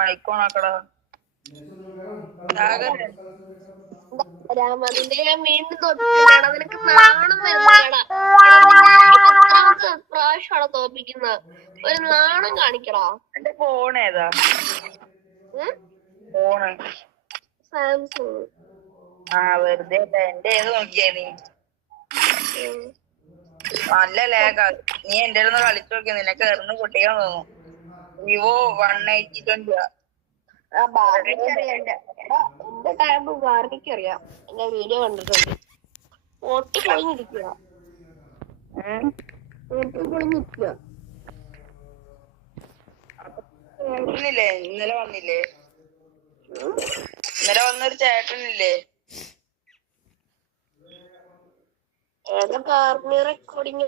മൈക്കോണാക്കടാ രാമതിന്റെ ഞാൻ വീണ്ടും തോപ്പിക്കണ്ടാണ്. നിനക്ക് നാണം വരുന്നതാടാ. എത്രാമത്തെ പ്രാവശ്യമാണ് തോപ്പിക്കുന്നത്? ഒരു നാണം കാണിക്കടാ. എന്റെ ഫോൺ ഏതാ? Phone Samsung. വെറുതെ എന്റെ ഏത് നോക്കിയേ നീ? നല്ല ലാഗാ. നീ എന്റെ ഒന്ന് കളിച്ചു നോക്കിയ നിനക്ക് എറിഞ്ഞ് പൊട്ടിക്കാൻ തോന്നും. വിവോ 180 എന്റെ ടാബ് ഭാരതിക്കറിയാം. എന്റെ വീഡിയോ കണ്ടിട്ടുണ്ട്. പൊട്ടിപ്പൊളിഞ്ഞിരിക്കുക. വന്നില്ലേ? ഇന്നലെ വന്നില്ലേ? ഇന്നലെ വന്നൊരു ചേട്ടനില്ലേ? ഏതൊക്കെ ആർമി റെക്കോർഡിംഗ്